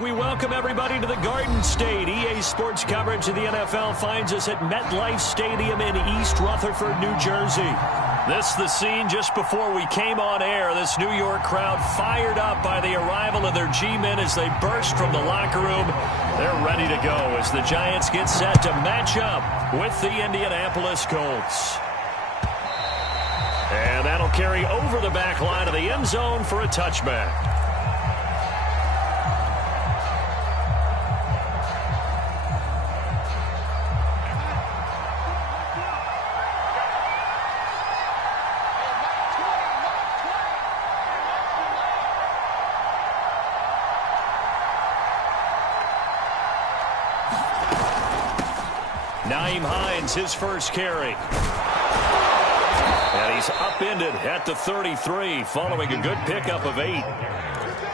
We welcome everybody to the Garden State. EA Sports coverage of the NFL finds us at MetLife Stadium in East Rutherford, New Jersey. This is the scene just before we came on air. This New York crowd fired up by the arrival of their G-men as they burst from the locker room. They're ready to go as the Giants get set to match up with the Indianapolis Colts. And that'll carry over the back line of the end zone for a touchback. His first carry. And he's upended at the 33 following a good pickup of 8.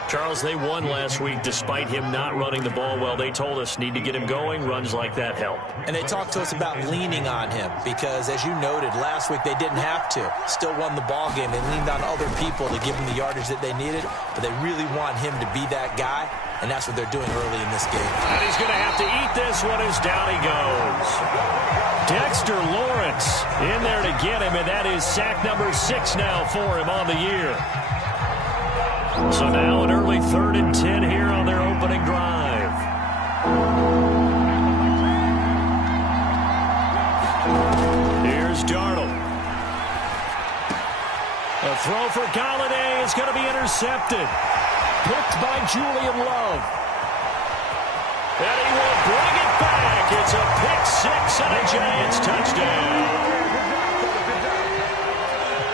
Charles, they won last week despite him not running the ball well. They told us need to get him going. Runs like that help. And they talked to us about leaning on him because, as you noted, last week they didn't have to. Still won the ball game. They leaned on other people to give them the yardage that they needed, but they really want him to be that guy, and that's what they're doing early in this game. And he's going to have to eat this one as down he goes. Dexter Lawrence in there to get him, and that is sack number 6 now for him on the year. So now an early 3rd and 10 here on their opening drive. Here's Darnold. A throw for Galladay is going to be intercepted. Picked by Julian Love. And he will bring it back. It's a pick 6 and a Giants touchdown.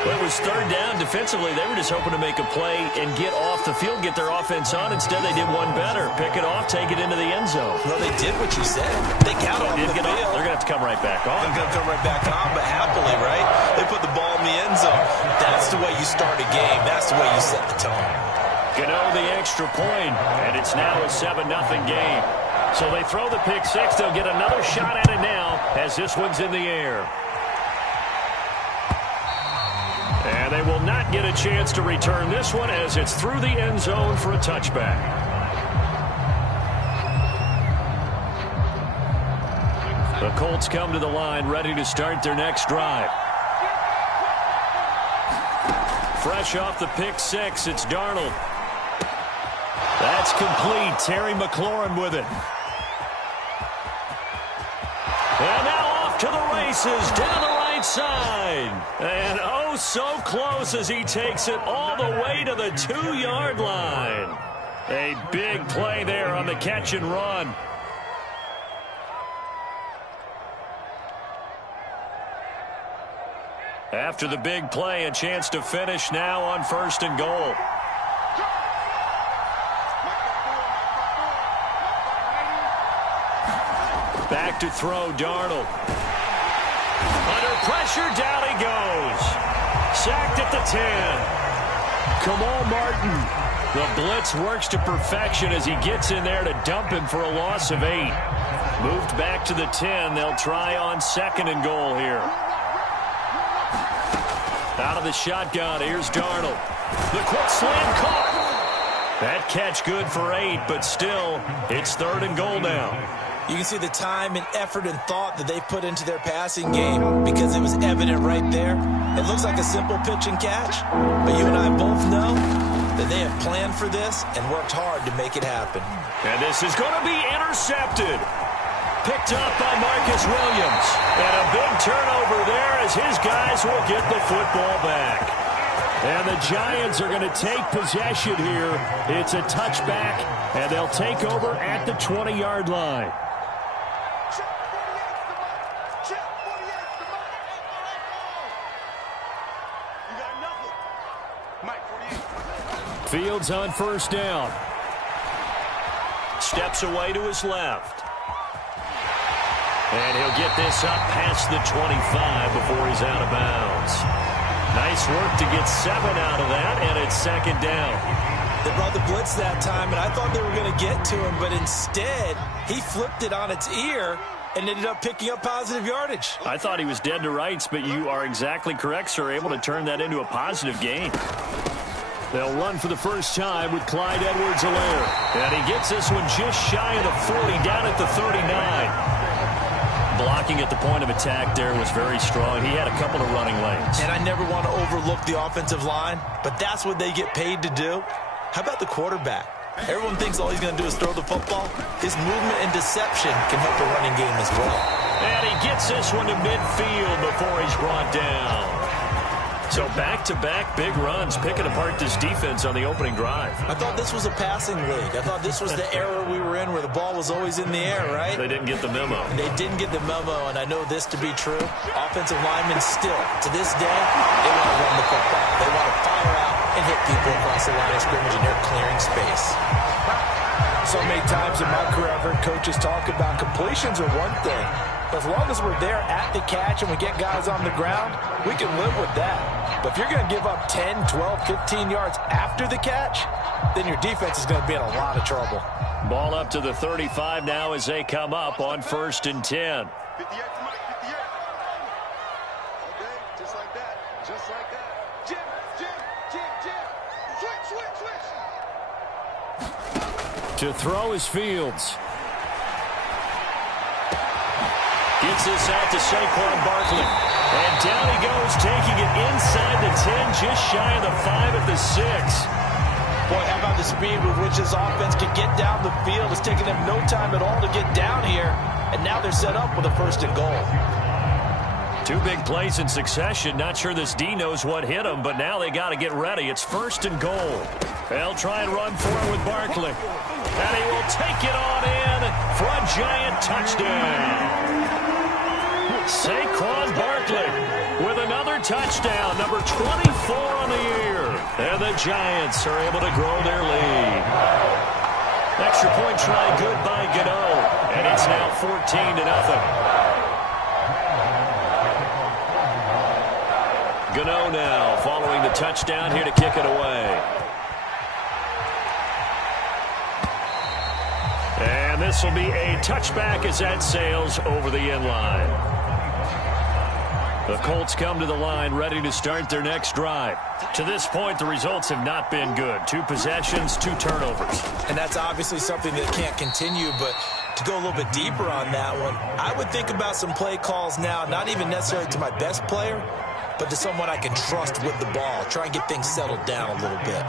Well, it was 3rd down. Defensively, they were just hoping to make a play and get off the field, get their offense on. Instead, they did one better. Pick it off, take it into the end zone. Well, they did what you said. They got off the field. They're going to have to come right back on. They're going to come right back on, but happily, right? They put the ball in the end zone. That's the way you start a game. That's the way you set the tone. Gano the extra point, and it's now a 7-0 game. So they throw the pick 6. They'll get another shot at it now as this one's in the air. And they will not get a chance to return this one as it's through the end zone for a touchback. The Colts come to the line ready to start their next drive. Fresh off the pick 6, it's Darnold. That's complete. Terry McLaurin with it. And now off to the races down the right side. And oh, so close as he takes it all the way to the 2-yard line. A big play there on the catch and run. After the big play, a chance to finish now on 1st and goal. Back to throw, Darnold. Under pressure, down he goes. Sacked at the 10. Kamal Martin. The blitz works to perfection as he gets in there to dump him for a loss of 8. Moved back to the 10. They'll try on 2nd and goal here. Out of the shotgun, here's Darnold. The quick slam caught. That catch good for 8, but still, it's 3rd and goal now. You can see the time and effort and thought that they put into their passing game because it was evident right there. It looks like a simple pitch and catch, but you and I both know that they have planned for this and worked hard to make it happen. And this is going to be intercepted. Picked up by Marcus Williams. And a big turnover there as his guys will get the football back. And the Giants are going to take possession here. It's a touchback, and they'll take over at the 20-yard line. Fields on 1st down. Steps away to his left. And he'll get this up past the 25 before he's out of bounds. Nice work to get 7 out of that, and it's 2nd down. They brought the blitz that time, and I thought they were going to get to him, but instead, he flipped it on its ear and ended up picking up positive yardage. I thought he was dead to rights, but you are exactly correct, sir. Able to turn that into a positive gain. They'll run for the first time with Clyde Edwards-Helaire. And he gets this one just shy of the 40, down at the 39. Blocking at the point of attack there was very strong. He had a couple of running lanes. And I never want to overlook the offensive line, but that's what they get paid to do. How about the quarterback? Everyone thinks all he's going to do is throw the football. His movement and deception can help the running game as well. And he gets this one to midfield before he's brought down. So back-to-back big runs, picking apart this defense on the opening drive. I thought this was a passing league. I thought this was the era we were in where the ball was always in the air, right? They didn't get the memo. They didn't get the memo, and I know this to be true. Offensive linemen still, to this day, they want to run the football. They want to fire out and hit people across the line of scrimmage, and they're clearing space. So many times in my career, I've heard coaches talk about completions are one thing. As long as we're there at the catch and we get guys on the ground, we can live with that. But if you're going to give up 10, 12, 15 yards after the catch, then your defense is going to be in a lot of trouble. Ball up to the 35 now as they come up on 1st and 10. 58 to Mike, 58. Okay, just like that. Just like that. Jim. Switch. To throw is Fields. Gets this out to Saquon Barkley. And down he goes, taking it inside the 10, just shy of the 5 at the 6. Boy, how about the speed with which this offense can get down the field? It's taking them no time at all to get down here. And now they're set up with a 1st and goal. 2 big plays in succession. Not sure this D knows what hit him, but now they got to get ready. It's 1st and goal. They'll try and run for it with Barkley. And he will take it on in for a giant touchdown. Saquon Barkley with another touchdown, number 24 on the year. And the Giants are able to grow their lead. Extra point try good by Gano. And it's now 14-0. Gano now following the touchdown here to kick it away. And this will be a touchback as that sails over the end line. The Colts come to the line ready to start their next drive. To this point, the results have not been good. 2 possessions, 2 turnovers. And that's obviously something that can't continue, but to go a little bit deeper on that one, I would think about some play calls now, not even necessarily to my best player, but to someone I can trust with the ball. Try and get things settled down a little bit.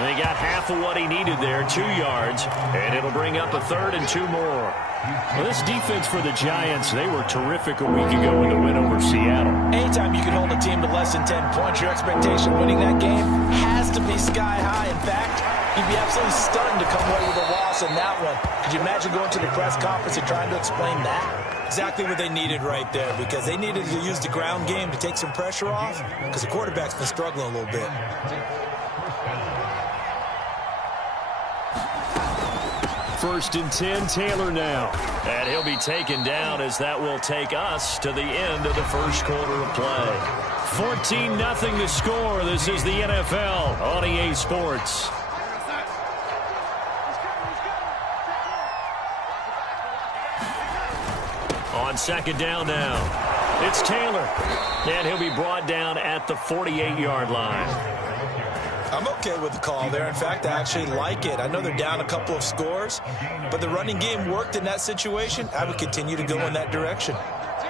They got half of what he needed there, 2 yards, and it'll bring up a 3rd and 2 more. Well, this defense for the Giants, they were terrific a week ago in the win over Seattle. Anytime you can hold a team to less than 10 points, your expectation winning that game has to be sky high. In fact, you'd be absolutely stunned to come away with a loss in that one. Could you imagine going to the press conference and trying to explain that? Exactly what they needed right there, because they needed to use the ground game to take some pressure off, because the quarterback's been struggling a little bit. 1st and 10, Taylor now. And he'll be taken down as that will take us to the end of the 1st quarter of play. 14-0 the score. This is the NFL on EA Sports. On 2nd down now, it's Taylor. And he'll be brought down at the 48-yard line. I'm okay with the call there. In fact, I actually like it. I know they're down a couple of scores, but the running game worked in that situation. I would continue to go in that direction.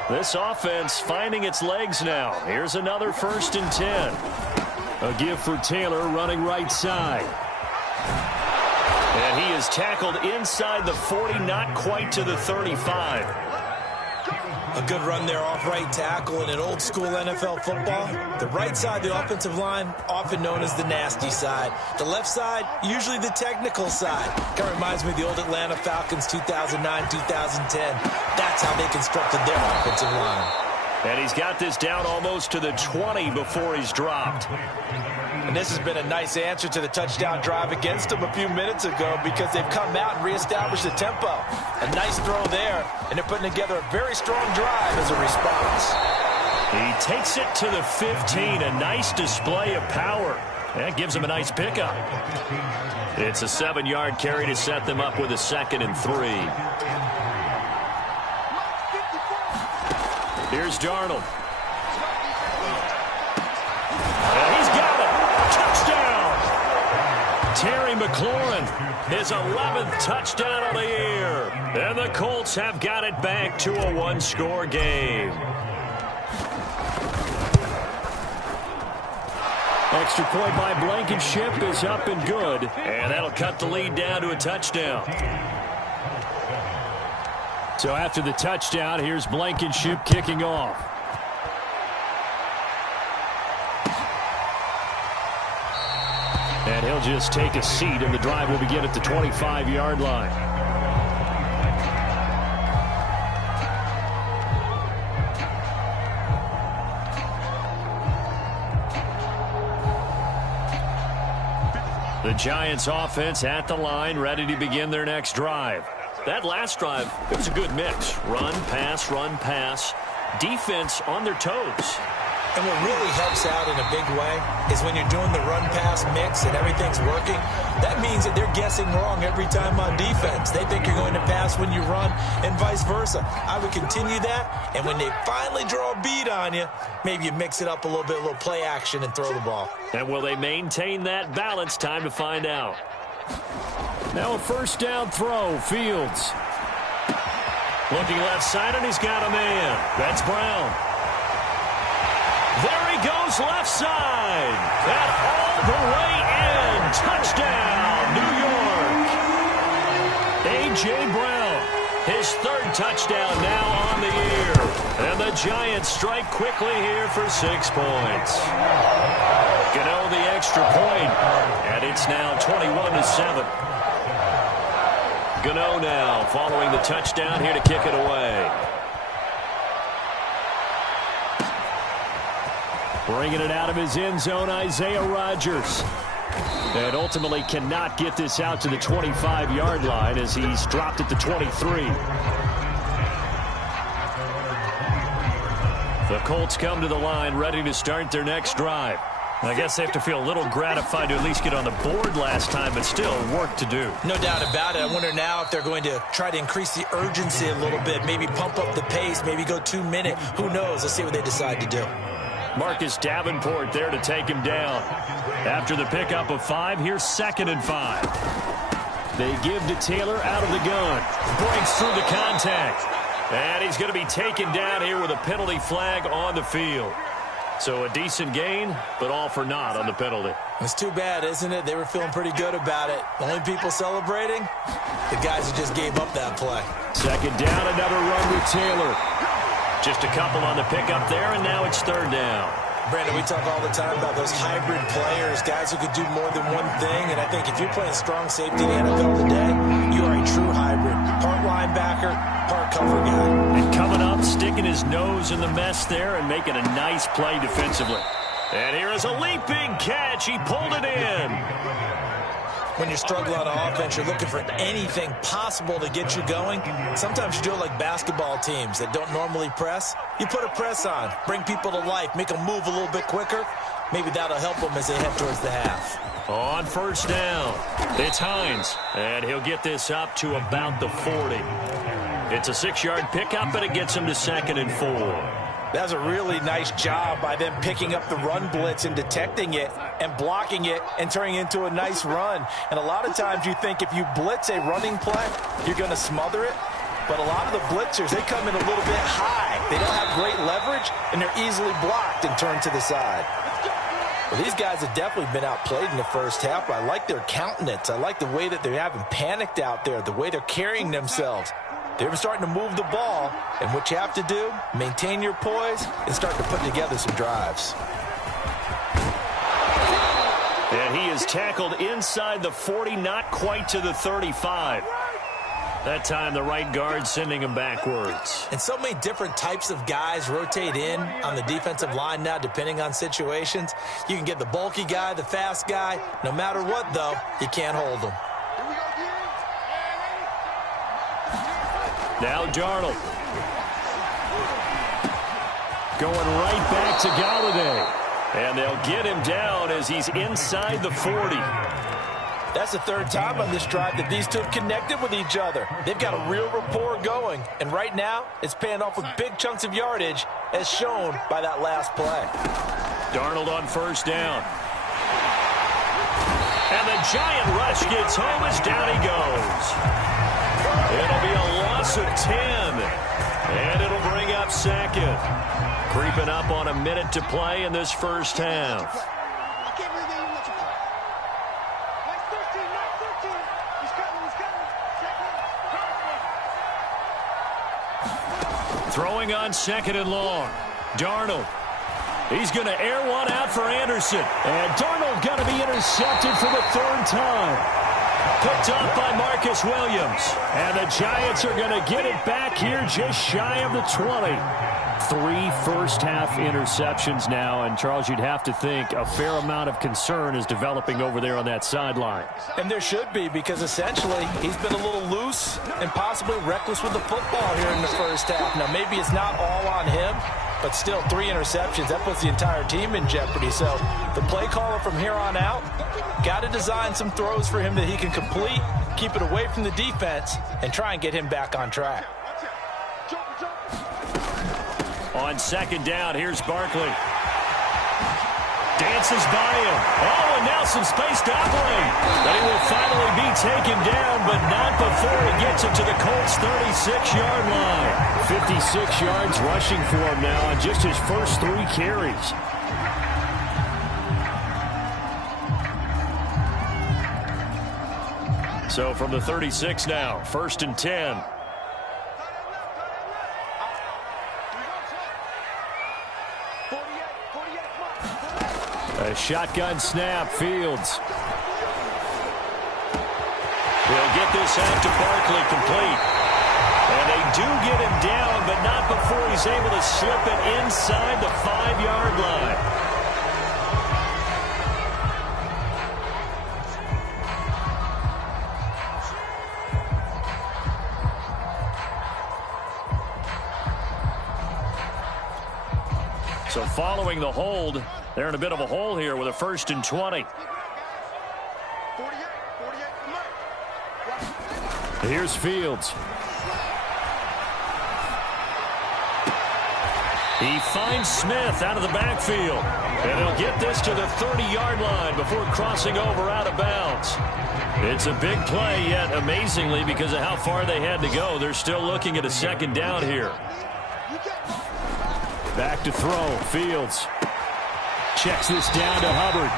This offense finding its legs now. Here's another 1st and 10. A give for Taylor running right side. And he is tackled inside the 40, not quite to the 35. A good run there off right tackle in an old school NFL football. The right side, the offensive line, often known as the nasty side. The left side, usually the technical side. Kind of reminds me of the old Atlanta Falcons 2009, 2010. That's how they constructed their offensive line. And he's got this down almost to the 20 before he's dropped. And this has been a nice answer to the touchdown drive against them a few minutes ago, because they've come out and reestablished the tempo. A nice throw there, and they're putting together a very strong drive as a response. He takes it to the 15, a nice display of power. That gives him a nice pickup. It's a 7-yard carry to set them up with a 2nd and 3. Here's Darnold. And he's got it. Touchdown. Terry McLaurin, his 11th touchdown of the year. And the Colts have got it back to a one-score game. Extra point by Blankenship is up and good. And that'll cut the lead down to a touchdown. So after the touchdown, here's Blankenship kicking off. And he'll just take a seat, and the drive will begin at the 25-yard line. The Giants offense at the line, ready to begin their next drive. That last drive, it was a good mix. Run, pass, defense on their toes. And what really helps out in a big way is when you're doing the run-pass mix and everything's working, that means that they're guessing wrong every time on defense. They think you're going to pass when you run and vice versa. I would continue that, and when they finally draw a beat on you, maybe you mix it up a little bit, a little play action and throw the ball. And will they maintain that balance? Time to find out. Now a first down throw, Fields. Looking left side, and he's got a man. That's Brown. There he goes left side. And all the way in. Touchdown, New York. A.J. Brown, his third touchdown now on the year. And the Giants strike quickly here for 6 points. Gano the extra point, and it's now 21-7. Gano now following the touchdown here to kick it away. Bringing it out of his end zone, Isaiah Rodgers. And ultimately cannot get this out to the 25-yard line as he's dropped at the 23. The Colts come to the line ready to start their next drive. I guess they have to feel a little gratified to at least get on the board last time, but still work to do. No doubt about it. I wonder now if they're going to try to increase the urgency a little bit, maybe pump up the pace, maybe go 2-minute. Who knows? Let's see what they decide to do. Marcus Davenport there to take him down. After the pickup of 5, here's 2nd and 5. They give to Taylor out of the gun. Breaks through the contact. And he's going to be taken down here with a penalty flag on the field. So a decent gain, but all for naught on the penalty. It's too bad, isn't it? They were feeling pretty good about it. The only people celebrating, the guys who just gave up that play. 2nd down, another run with Taylor. Just a couple on the pickup there, and now it's 3rd down. Brandon, we talk all the time about those hybrid players, guys who could do more than one thing. And I think if you're playing strong safety in the NFL today, you are a true hybrid. Part linebacker, part cover guy. And coming up, sticking his nose in the mess there and making a nice play defensively. And here is a leaping catch. He pulled it in. When you're struggling on offense, you're looking for anything possible to get you going. Sometimes you do it like basketball teams that don't normally press. You put a press on, bring people to life, make them move a little bit quicker. Maybe that'll help them as they head towards the half. On 1st down, it's Hines, and he'll get this up to about the 40. It's a 6-yard pickup, and it gets him to 2nd and 4. That was a really nice job by them picking up the run blitz and detecting it and blocking it and turning it into a nice run. And a lot of times you think if you blitz a running play, you're going to smother it. But a lot of the blitzers, they come in a little bit high. They don't have great leverage, and they're easily blocked and turned to the side. Well, these guys have definitely been outplayed in the first half. I like their countenance. I like the way that they haven't panicked out there, the way they're carrying themselves. They're starting to move the ball, and what you have to do, maintain your poise and start to put together some drives. And he is tackled inside the 40, not quite to the 35. That time the right guard sending him backwards. And so many different types of guys rotate in on the defensive line now, depending on situations. You can get the bulky guy, the fast guy. No matter what, though, you can't hold them. Now Darnold. Going right back to Galladay. And they'll get him down as he's inside the 40. That's the 3rd time on this drive that these two have connected with each other. They've got a real rapport going. And right now, it's paying off with big chunks of yardage as shown by that last play. Darnold on first down. And the giant rush gets home as down he goes. It'll be a loss of 10. And it'll bring up second. Creeping up on a minute to play in this first half. I can't believe they even let you play. Nice 13, nice 13. He's coming, he's coming. Check. Throwing on second and long. Darnold. He's going to air one out for Anderson. And Darnold going to be intercepted for the third time. Picked up by Marcus Williams. And the Giants are going to get it back here just shy of the 20. 3 first-half interceptions now. And, Charles, you'd have to think a fair amount of concern is developing over there on that sideline. And there should be, because essentially he's been a little loose and possibly reckless with the football here in the first half. Now, maybe it's not all on him, but still 3 interceptions. That puts the entire team in jeopardy. So the play caller from here on out got to design some throws for him that he can complete, keep it away from the defense, and try and get him back on track. On second down, here's Barkley. Dances by him. Oh, and now some space to operate. But he will finally be taken down, but not before he gets it to the Colts' 36-yard line. 56 yards rushing for him now on just his first 3 carries. So from the 36 now, first and 10. A shotgun snap, Fields. He'll get this out to Barkley, complete. And they do get him down, but not before he's able to slip it inside the 5-yard line. So following the hold, they're in a bit of a hole here with a first and 20. Here's Fields. He finds Smith out of the backfield. And he'll get this to the 30-yard line before crossing over out of bounds. It's a big play, yet amazingly, because of how far they had to go, they're still looking at a second down here. Back to throw. Fields checks this down to Hubbard.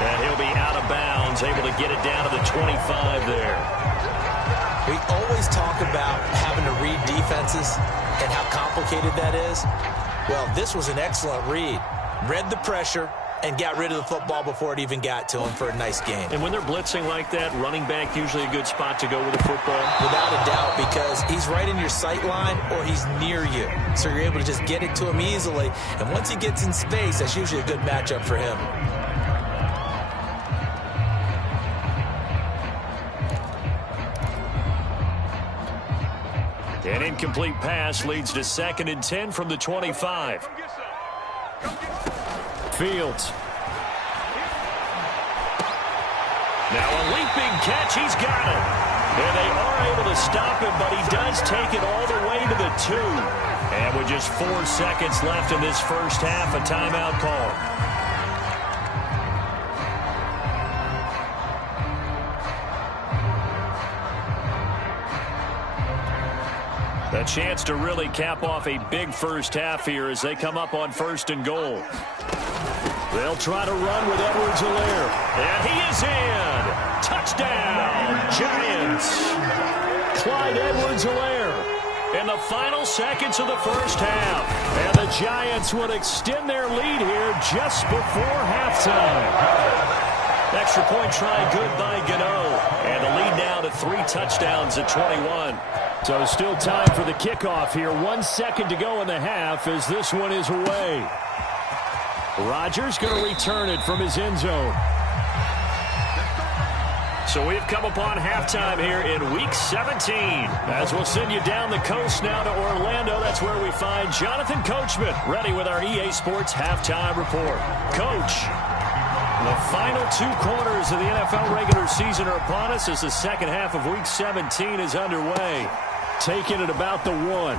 And he'll be out of bounds, able to get it down to the 25 there. We always talk about having to read defenses and how complicated that is. Well, this was an excellent read. Read the pressure and got rid of the football before it even got to him for a nice game. And when they're blitzing like that, running back usually a good spot to go with the football? Without a doubt, because he's right in your sight line or he's near you. So you're able to just get it to him easily. And once he gets in space, that's usually a good matchup for him. An incomplete pass leads to second and 10 from the 25. Fields. Now a leaping catch. He's got it. And they are able to stop him, but he does take it all the way to the 2. And with just 4 seconds left in this first half, a timeout call. A chance to really cap off a big first half here as they come up on first and goal. They'll try to run with Edwards-Helaire. And he is in. Touchdown, Giants. Clyde Edwards-Helaire in the final seconds of the first half. And the Giants would extend their lead here just before halftime. Extra point try good by Gano. And the lead now to 3 touchdowns at 21. So still time for the kickoff here. 1 second to go in the half as this one is away. Rodgers going to return it from his end zone. So we've come upon halftime here in Week 17. As we'll send you down the coast now to Orlando, that's where we find Jonathan Coachman ready with our EA Sports Halftime Report. Coach, the final 2 quarters of the NFL regular season are upon us as the second half of Week 17 is underway. Taking it about the 1.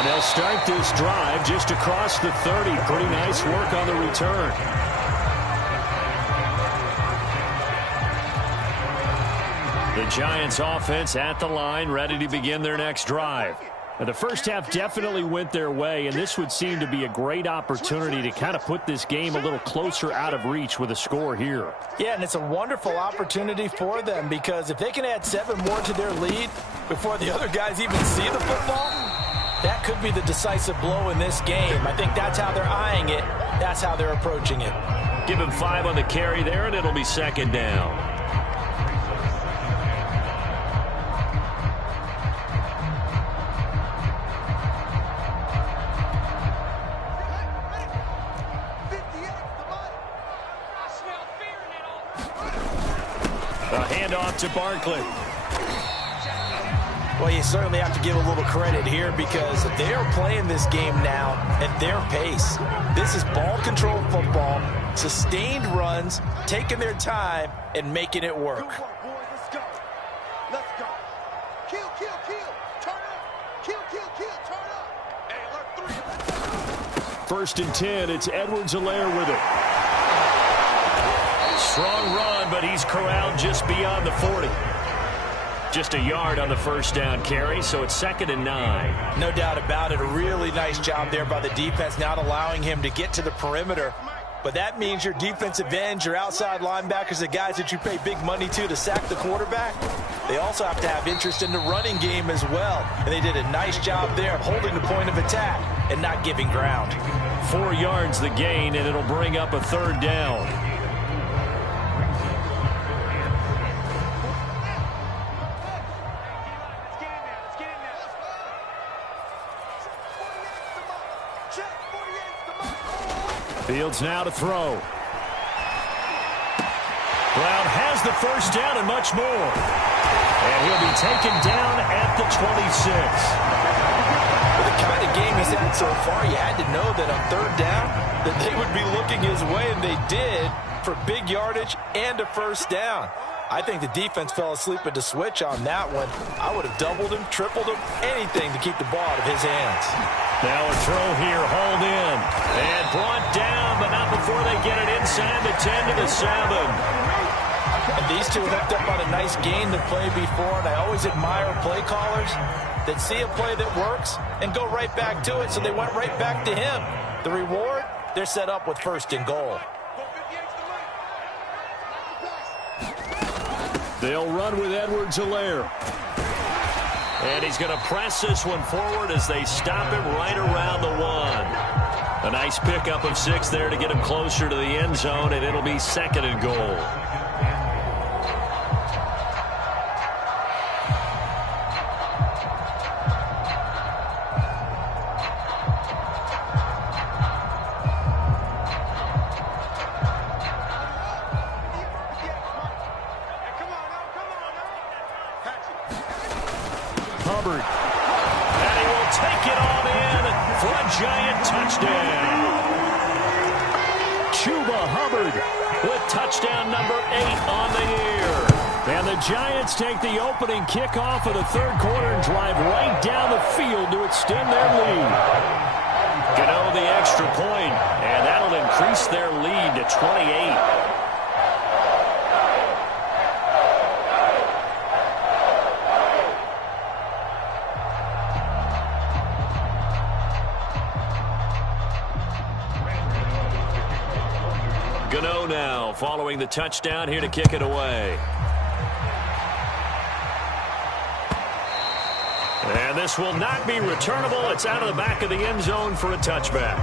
And they'll start this drive just across the 30. Pretty nice work on the return. The Giants offense at the line, ready to begin their next drive. Now, the first half definitely went their way, and this would seem to be a great opportunity to kind of put this game a little closer out of reach with a score here. Yeah, and it's a wonderful opportunity for them, because if they can add 7 more to their lead before the other guys even see the football, that could be the decisive blow in this game. I think that's how they're eyeing it. That's how they're approaching it. Give him 5 on the carry there, and it'll be second down. A handoff to Barkley. Well, you certainly have to give a little credit here, because they are playing this game now at their pace. This is ball control football, sustained runs, taking their time and making it work. Let's go. Let's go. Kill, kill, kill. Turn up. Kill, kill, kill. Turn up. Hey, alert 3. First and 10. It's Edwards-Helaire with it. Strong run, but he's corralled just beyond the 40. Just a yard on the first down carry, so it's second and 9. No doubt about it. A really nice job there by the defense, not allowing him to get to the perimeter. But that means your defensive ends, your outside linebackers, the guys that you pay big money to sack the quarterback, they also have to have interest in the running game as well. And they did a nice job there of holding the point of attack and not giving ground. 4 yards the gain, and it'll bring up a third down. Fields now to throw. Brown has the first down and much more. And he'll be taken down at the 26. With the kind of game he's had so far, you had to know that on third down that they would be looking his way, and they did, for big yardage and a first down. I think the defense fell asleep at the switch on that one. I would have doubled him, tripled him, anything to keep the ball out of his hands. Now a throw here, hauled in, and brought down, but not before they get it inside the 10 to the 7. And these two hooked up on a nice gain to play before, and I always admire play callers that see a play that works and go right back to it, so they went right back to him. The reward, they're set up with first and goal. They'll run with Edwards-Helaire. And he's going to press this one forward as they stop him right around the 1. A nice pickup of 6 there to get him closer to the end zone, and it'll be second and goal. Hubbard. And he will take it on in for a Giant touchdown. Chuba Hubbard with touchdown number 8 on the year. And the Giants take the opening kickoff of the third quarter and drive right down the field to extend their lead. Gano the extra point, and that'll increase their lead to 28. Gano now following the touchdown here to kick it away. And this will not be returnable. It's out of the back of the end zone for a touchback.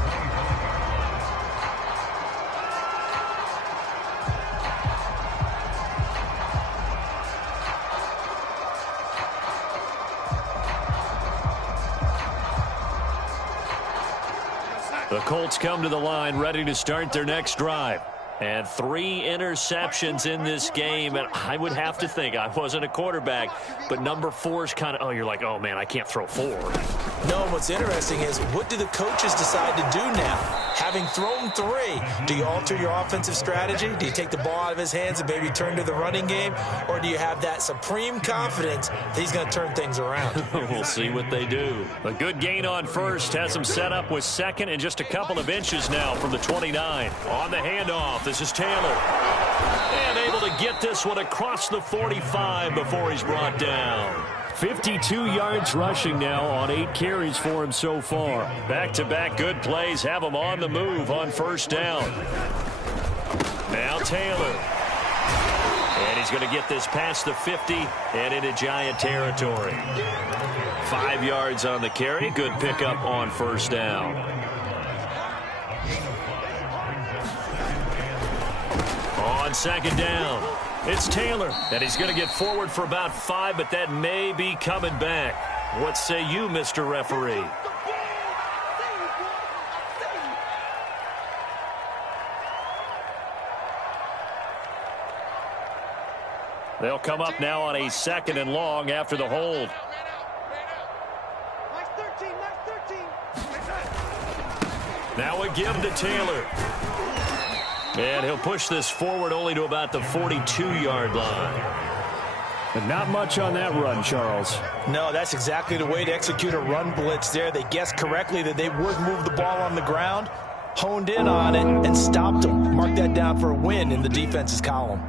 The Colts come to the line ready to start their next drive. And 3 interceptions in this game. And I would have to think, I wasn't a quarterback, but number 4 is kind of, oh, you're like, oh, man, I can't throw 4. No one what's interesting is, what do the coaches decide to do now? Having thrown 3, do you alter your offensive strategy? Do you take the ball out of his hands and maybe turn to the running game? Or do you have that supreme confidence that he's going to turn things around? We'll see what they do. A good gain on first has him set up with second and just a couple of inches now from the 29. On the handoff, this is Taylor. And able to get this one across the 45 before he's brought down. 52 yards rushing now on 8 carries for him so far. Back-to-back good plays have him on the move on first down. Now Taylor. And he's going to get this past the 50 and into Giant territory. 5 yards on the carry. Good pickup on first down. On second down, it's Taylor, and he's going to get forward for about 5, but that may be coming back. What say you, Mr. Referee? They'll come up now on a 2nd and long after the hold. Now a give to Taylor. And he'll push this forward only to about the 42-yard line. But not much on that run, Charles. No, that's exactly the way to execute a run blitz there. They guessed correctly that they would move the ball on the ground, honed in on it, and stopped them. Mark that down for a win in the defense's column.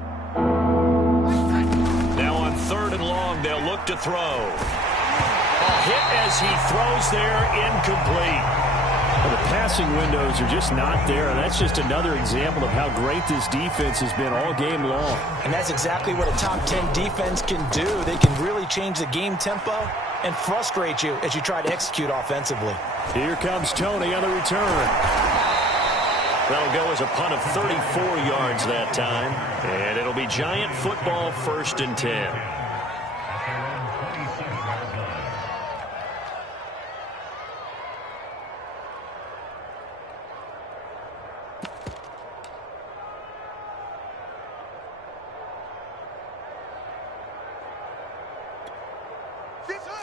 Now on 3rd and long, they'll look to throw. A hit as he throws there, incomplete. Well, the passing windows are just not there, and that's just another example of how great this defense has been all game long. And that's exactly what a top 10 defense can do. They can really change the game tempo and frustrate you as you try to execute offensively. Here comes Tony on the return. That'll go as a punt of 34 yards that time. And it'll be Giant football, 1st and 10.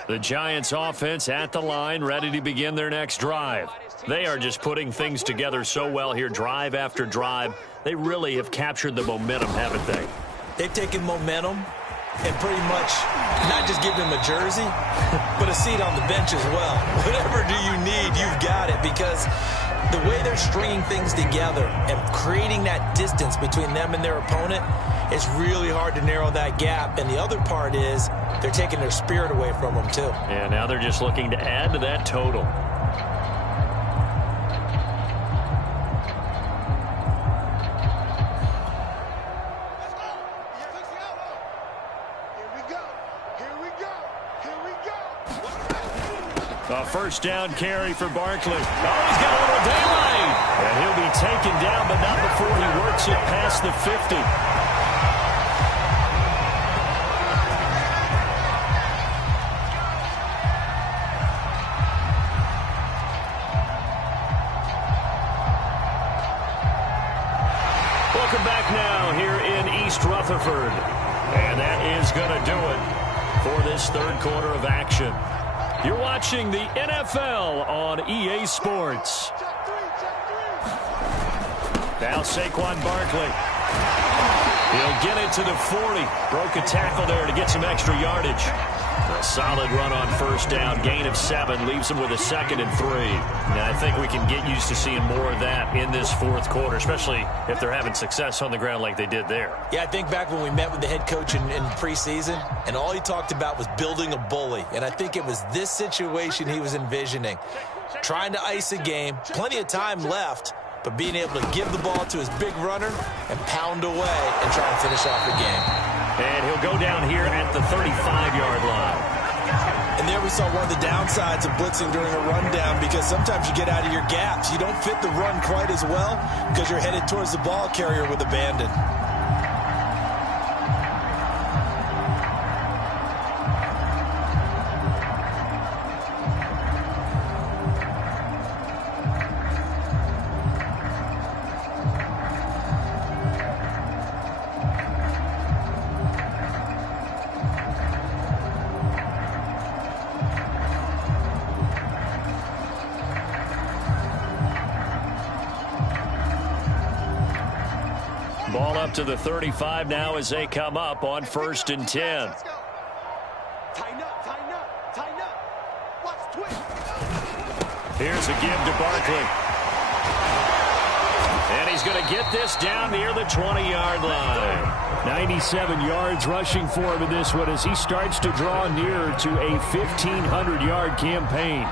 The Giants offense at the line, ready to begin their next drive. They are just putting things together so well here, drive after drive. They really have captured the momentum, haven't they? They've taken momentum and pretty much not just given them a jersey, but a seat on the bench as well. Whatever do you need, you've got it, because the way they're stringing things together and creating that distance between them and their opponent, it's really hard to narrow that gap. And the other part is they're taking their spirit away from them, too. And now they're just looking to add to that total. A first down carry for Barkley. Oh, he's got a little daylight. And he'll be taken down, but not before he works it past the 50. Welcome back now here in East Rutherford. And that is going to do it for this 3rd quarter of action. You're watching the NFL on EA Sports. Now Saquon Barkley. He'll get it to the 40. Broke a tackle there to get some extra yardage. A solid run on first down. Gain of 7 leaves him with a 2nd and 3. And I think we can get used to seeing more of that in this 4th quarter, especially if they're having success on the ground like they did there. Yeah, I think back when we met with the head coach in preseason, and all he talked about was building a bully. And I think it was this situation he was envisioning. Trying to ice a game, plenty of time left, but being able to give the ball to his big runner and pound away and try and finish off the game. And he'll go down here at the 35-yard line. And there we saw one of the downsides of blitzing during a rundown, because sometimes you get out of your gaps. You don't fit the run quite as well because you're headed towards the ball carrier with abandon. up to the 35 now as they come up on 1st and 10. Let's go. Tighten up, tighten up, tighten up. Watch twist. Here's a give to Barkley. And he's going to get this down near the 20-yard line. 97 yards rushing for him in this one as he starts to draw nearer to a 1,500-yard campaign.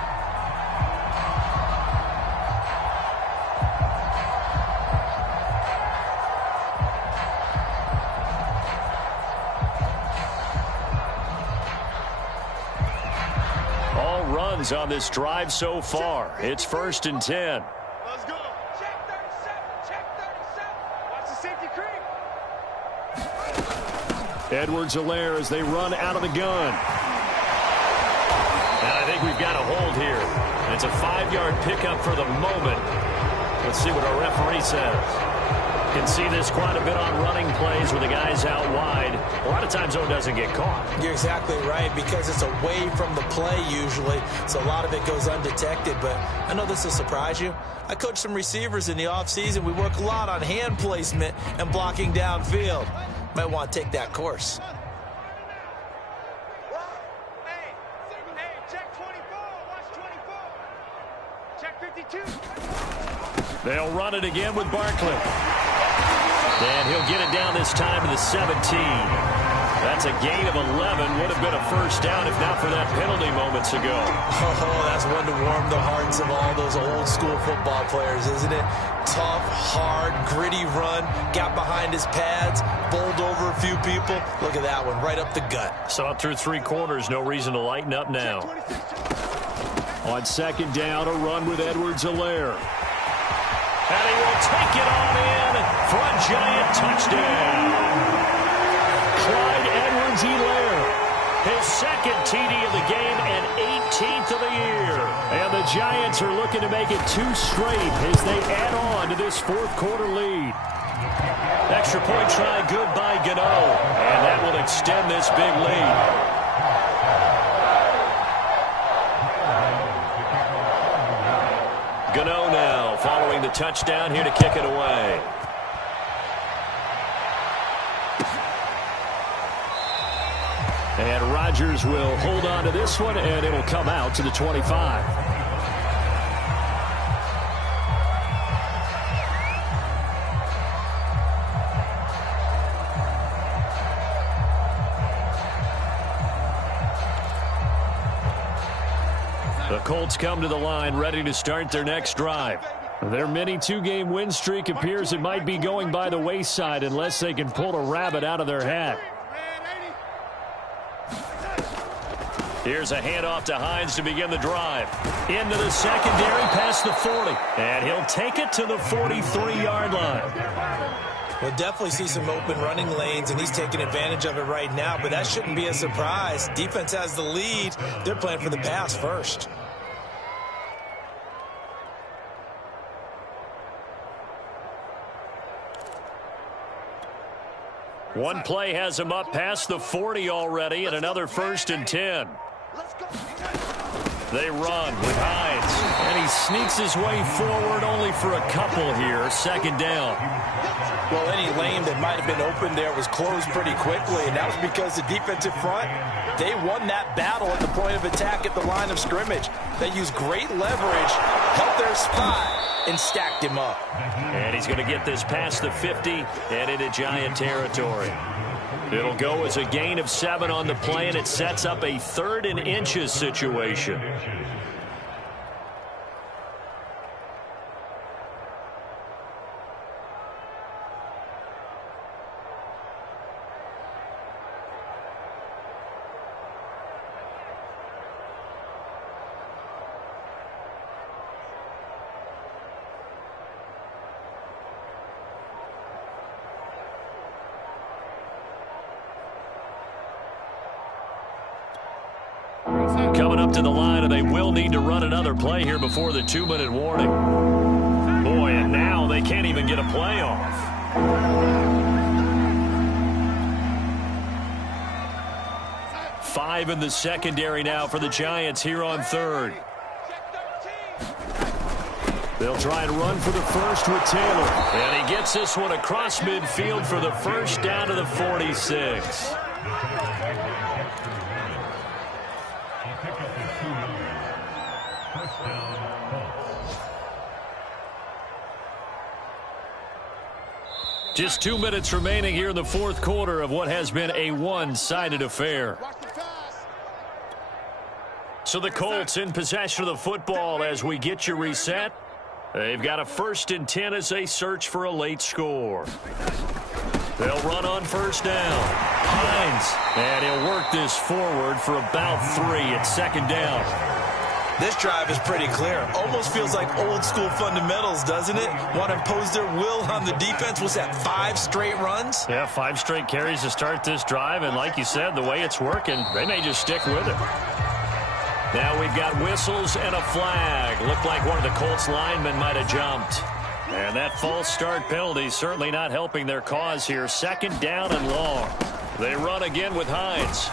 All runs on this drive so far. It's 1st and 10. Let's go. Check 37, check 37. Watch the safety creep. Edwards-Helaire as they run out of the gun. And I think we've got a hold here. It's a 5-yard pickup for the moment. Let's see what our referee says. Can see this quite a bit on running plays where the guy's out wide. A lot of times, though, doesn't get caught. You're exactly right, because it's away from the play usually, so a lot of it goes undetected. But I know this will surprise you. I coach some receivers in the offseason. We work a lot on hand placement and blocking downfield. Might want to take that course. Hey, check 24. Watch 24. Check 52. They'll run it again with Barkley. And he'll get it down this time to the 17. That's a gain of 11. Would have been a first down if not for that penalty moments ago. Oh, that's one to warm the hearts of all those old school football players, isn't it? Tough, hard, gritty run. Got behind his pads, bowled over a few people. Look at that one, right up the gut. Saw it through 3 quarters. No reason to lighten up now. On 2nd down, a run with Edwards-Helaire. And he will take it on in for a giant touchdown. Clyde Edwards-Helaire, his 2nd TD of the game and 18th of the year. And the Giants are looking to make it 2 straight as they add on to this 4th quarter lead. Extra point try good by Gano. And that will extend this big lead. Gano now following the touchdown here to kick it away. And Rodgers will hold on to this one, and it'll come out to the 25. The Colts come to the line ready to start their next drive. Their mini 2-game win streak appears it might be going by the wayside unless they can pull a rabbit out of their hat. Here's a handoff to Hines to begin the drive. Into the secondary past the 40. And he'll take it to the 43-yard line. We'll definitely see some open running lanes, and he's taking advantage of it right now, but that shouldn't be a surprise. Defense has the lead. They're playing for the pass first. One play has him up past the 40 already, and another 1st and 10. They run with Hines, and he sneaks his way forward only for a couple here. 2nd down. Well, any lane that might have been open there was closed pretty quickly, and that was because the defensive front, they won that battle at the point of attack at the line of scrimmage. They used great leverage, held their spot, and stacked him up. And he's going to get this past the 50 and into Giant territory. It'll go as a gain of 7 on the play, and it sets up a 3rd and inches situation. Coming up to the line, and they will need to run another play here before the 2-minute warning. Boy, and now they can't even get a play off. Five in the secondary now for the Giants here on 3rd. They'll try and run for the first with Taylor. And he gets this one across midfield for the first down to the 46. Just 2 minutes remaining here in the fourth quarter of what has been a one-sided affair. So the Colts in possession of the football as we get you reset. They've got a 1st and 10 as they search for a late score. They'll run on first down. Hines, and he'll work this forward for about 3 at 2nd down. This drive is pretty clear. Almost feels like old school fundamentals, doesn't it? Want to impose their will on the defense. Was that 5 straight runs? Yeah, 5 straight carries to start this drive. And like you said, the way it's working, they may just stick with it. Now we've got whistles and a flag. Looked like one of the Colts linemen might have jumped. And that false start penalty certainly not helping their cause here. 2nd down and long. They run again with Hines.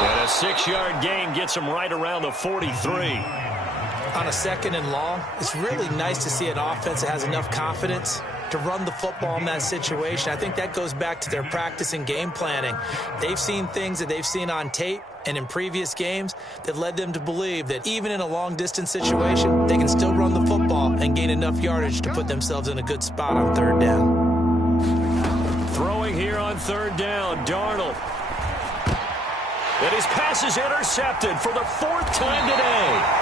And a 6-yard gain gets them right around the 43. On a 2nd and long, it's really nice to see an offense that has enough confidence to run the football in that situation. I think that goes back to their practice and game planning. They've seen things that they've seen on tape and in previous games that led them to believe that even in a long-distance situation, they can still run the football and gain enough yardage to put themselves in a good spot on 3rd down. Throwing here on 3rd down, Darnold. And his pass is intercepted for the 4th time today.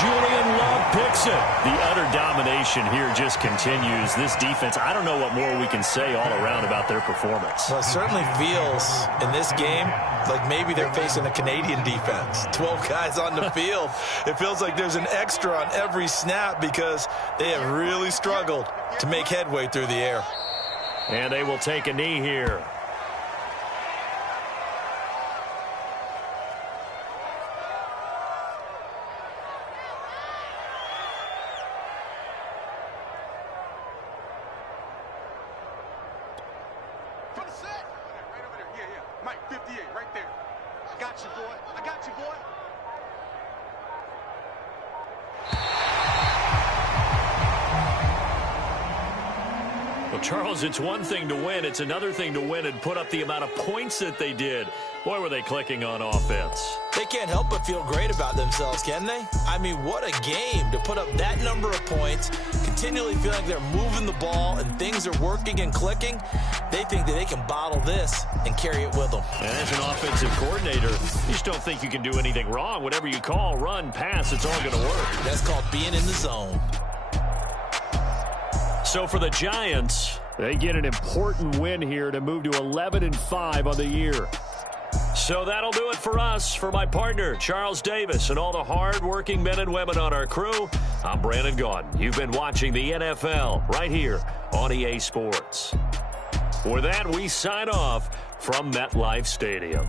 Julian Love picks it. The utter domination here just continues. This defense, I don't know what more we can say all around about their performance. Well, it certainly feels in this game like maybe they're facing a Canadian defense. 12 guys on the field. It feels like there's an extra on every snap because they have really struggled to make headway through the air. And they will take a knee here. Charles, it's one thing to win. It's another thing to win and put up the amount of points that they did. Boy, were they clicking on offense. They can't help but feel great about themselves, can they? I mean, what a game to put up that number of points, continually feeling like they're moving the ball and things are working and clicking. They think that they can bottle this and carry it with them. And as an offensive coordinator, you just don't think you can do anything wrong. Whatever you call, run, pass, it's all going to work. That's called being in the zone. So for the Giants, they get an important win here to move to 11-5 on the year. So that'll do it for us. For my partner, Charles Davis, and all the hard-working men and women on our crew, I'm Brandon Gaudin. You've been watching the NFL right here on EA Sports. With that, we sign off from MetLife Stadium.